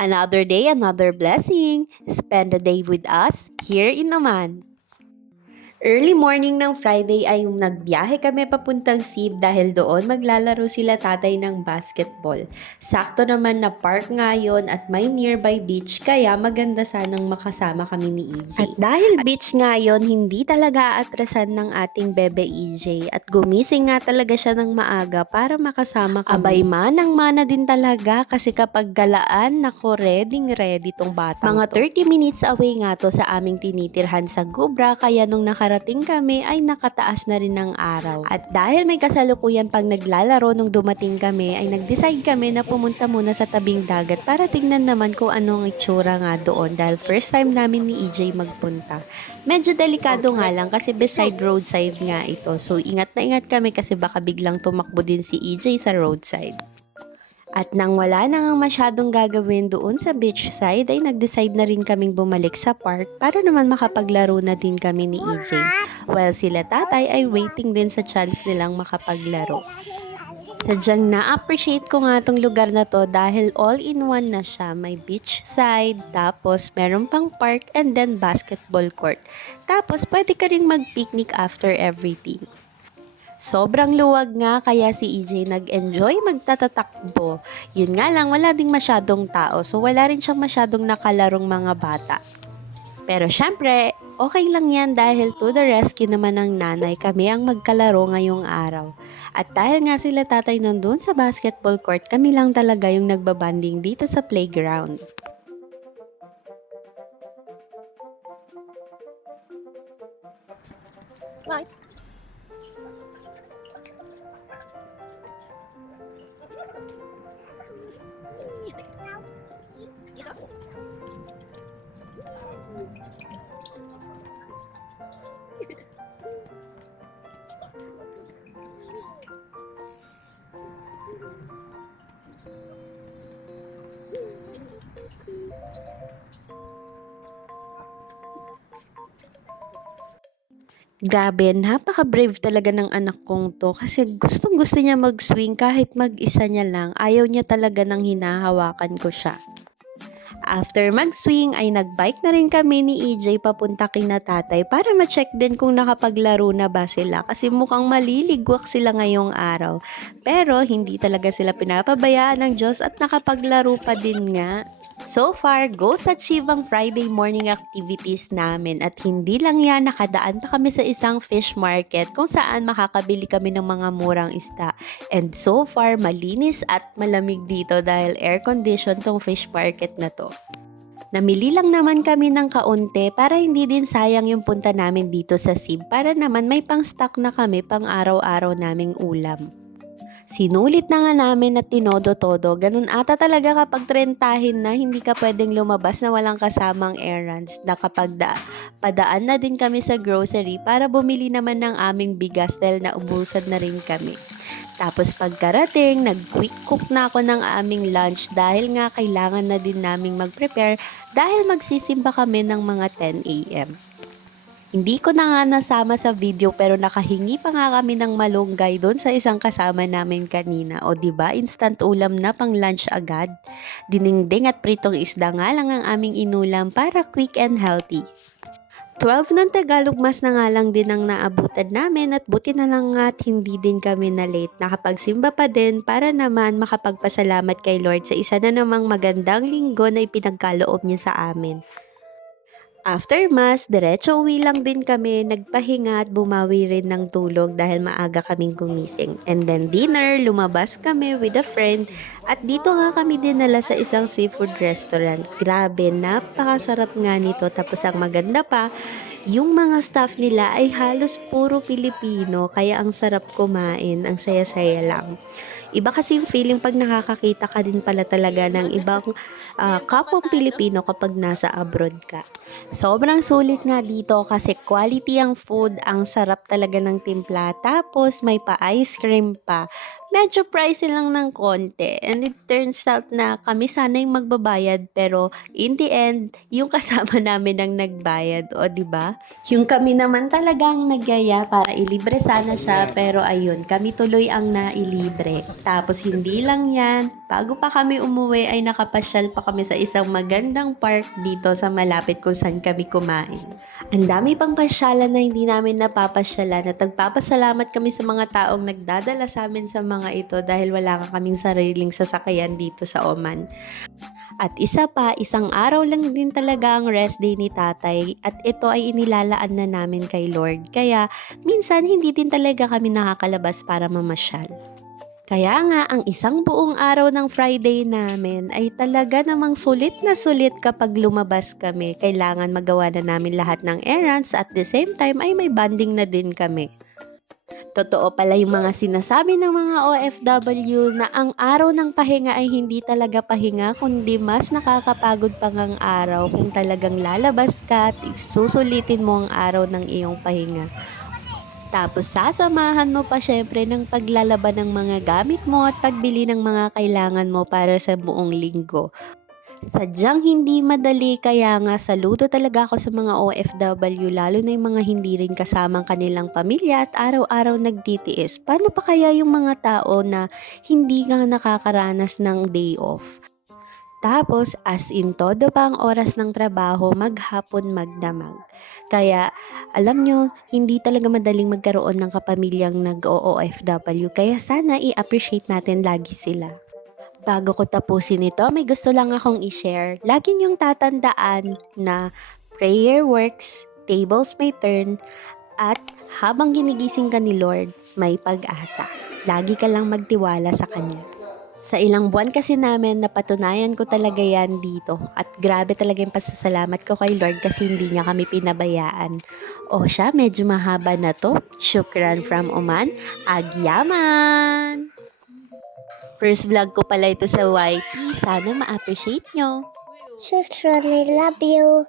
Another day, another blessing. Spend the day with us here in Oman. Early morning ng Friday ay nagbiyahe kami papuntang Sib dahil doon maglalaro sila tatay ng basketball. Sakto naman na park nga yun at may nearby beach kaya maganda sanang makasama kami ni EJ. At dahil beach nga yun, hindi talaga aatrasan ng ating bebe EJ at gumising nga talaga siya ng maaga para makasama kami. Abay manang-mana din talaga kasi kapag galaan, nako ready tong bata. Mga 30 minutes away nga to sa aming tinitirhan sa Gubra kaya nung nakarating kami ay nakataas na rin ng araw. At dahil may kasalukuyan pang naglalaro nung dumating kami ay nag-decide kami na pumunta muna sa tabing dagat para tingnan naman kung anong itsura nga doon dahil first time namin ni EJ magpunta. Medyo delikado nga lang kasi beside roadside nga ito. So ingat na ingat kami kasi baka biglang tumakbo din si EJ sa roadside. At nang wala na nga masyadong gagawin doon sa beachside ay nag-decide na rin kaming bumalik sa park para naman makapaglaro na din kami ni EJ. While sila tatay ay waiting din sa chance nilang makapaglaro. Sadyang na-appreciate ko nga tong lugar na to dahil all-in-one na siya. May beachside, tapos meron pang park and then basketball court. Tapos pwede ka ring mag-picnic after everything. Sobrang luwag nga kaya si EJ nag-enjoy magtatatakbo. Yun nga lang wala ding masyadong tao so wala rin siyang masyadong nakalarong mga bata. Pero syempre, okay lang yan dahil to the rescue naman ng nanay kami ang magkalaro ngayong araw. At dahil nga sila tatay nandun sa basketball court, kami lang talaga yung nagbabanding dito sa playground. Bye! Grabe, napaka-brave talaga ng anak kong to kasi gustong-gusto niya mag-swing kahit mag-isa niya lang. Ayaw niya talaga nang hinahawakan ko siya. After mag-swing ay nag-bike na rin kami ni EJ papunta kina tatay para ma-check din kung nakapaglaro na ba sila kasi mukhang maliligwak sila ngayong araw. Pero hindi talaga sila pinapabayaan ng Diyos at nakapaglaro pa din nga. So far, goals achieve ang Friday morning activities namin at hindi lang yan, nakadaan pa kami sa isang fish market kung saan makakabili kami ng mga murang isda. And so far, malinis at malamig dito dahil air condition tong fish market na to. Namili lang naman kami ng kaunti para hindi din sayang yung punta namin dito sa Sib para naman may pang-stock na kami pang araw-araw naming ulam. Sinulit na nga namin at tinodo-todo. Ganun ata talaga kapag trentahin na hindi ka pwedeng lumabas na walang kasamang errands. Padaan na din kami sa grocery para bumili naman ng aming bigas dahil naubusan na rin kami. Tapos pagkarating, nag-quick cook na ako ng aming lunch dahil nga kailangan na din naming mag-prepare dahil magsisimba kami ng mga 10 a.m. Hindi ko na nga nasama sa video pero nakahingi pa nga kami ng malunggay doon sa isang kasama namin kanina. O diba, instant ulam na pang lunch agad. Dinengdeng at pritong isda nga lang ang aming inulam para quick and healthy. 12 ng Tagalog mas na nga lang din ang naabutan namin at buti na lang nga at hindi din kami na late. Nakapagsimba pa din para naman makapagpasalamat kay Lord sa isa na namang magandang linggo na ipinagkaloob niya sa amin. After mass, diretso uwi lang din kami, nagpahinga at bumawi rin ng tulog dahil maaga kaming gumising. And then dinner, lumabas kami with a friend at dito nga kami dinala sa isang seafood restaurant. Grabe, napakasarap nga nito tapos ang maganda pa, yung mga staff nila ay halos puro Pilipino kaya ang sarap kumain, ang saya-saya lang. Iba kasi yung feeling pag nakakakita ka din pala talaga ng ibang kapwang Pilipino kapag nasa abroad ka. Sobrang sulit nga dito kasi quality ang food, ang sarap talaga ng timpla, tapos may pa-ice cream pa. medyo pricey lang ng konti. And it turns out na kami sana yung magbabayad pero in the end, yung kasama namin ang nagbayad. O, di ba? Yung kami naman talagang nagyaya para ilibre sana siya pero ayun, kami tuloy ang nailibre. Tapos hindi lang yan, bago pa kami umuwi ay nakapasyal pa kami sa isang magandang park dito sa malapit kung saan kami kumain. Ang dami pang pasyalan na hindi namin napapasyalan at nagpapasalamat kami sa mga taong nagdadala sa amin sa mga ito dahil wala ka kaming sariling sasakyan dito sa Oman. At isa pa, isang araw lang din talaga ang rest day ni tatay at ito ay inilalaan na namin kay Lord. Kaya minsan hindi din talaga kami nakakalabas para mamasyal. Kaya nga, ang isang buong araw ng Friday namin ay talaga namang sulit na sulit kapag lumabas kami. Kailangan magawa na namin lahat ng errands at the same time ay may bonding na din kami. Totoo pala yung mga sinasabi ng mga OFW na ang araw ng pahinga ay hindi talaga pahinga kundi mas nakakapagod pang ang araw kung talagang lalabas ka at susulitin mo ang araw ng iyong pahinga. Tapos sasamahan mo pa syempre ng paglalaban ng mga gamit mo at pagbili ng mga kailangan mo para sa buong linggo. Sadyang hindi madali kaya nga saludo talaga ako sa mga OFW lalo na yung mga hindi rin kasamang kanilang pamilya at araw-araw nagtitiis. Paano pa kaya yung mga tao na hindi nga nakakaranas ng day off? Tapos, as in todo pa ang oras ng trabaho, maghapon magdamag. Kaya, alam nyo, hindi talaga madaling magkaroon ng kapamilyang nag-OOFW. Kaya sana i-appreciate natin lagi sila. Bago ko tapusin ito, may gusto lang akong i-share. Lagi niyong tatandaan na prayer works, tables may turn, at habang ginigising ka ni Lord, may pag-asa. Lagi ka lang magtiwala sa Kanya. Sa ilang buwan kasi namin, napatunayan ko talaga yan dito. At grabe talaga yung pasasalamat ko kay Lord kasi hindi niya kami pinabayaan. O siya, medyo mahaba na to. Shukran from Oman. Agyaman! First vlog ko pala ito sa YT. Sana ma-appreciate nyo. Shushan, I love you.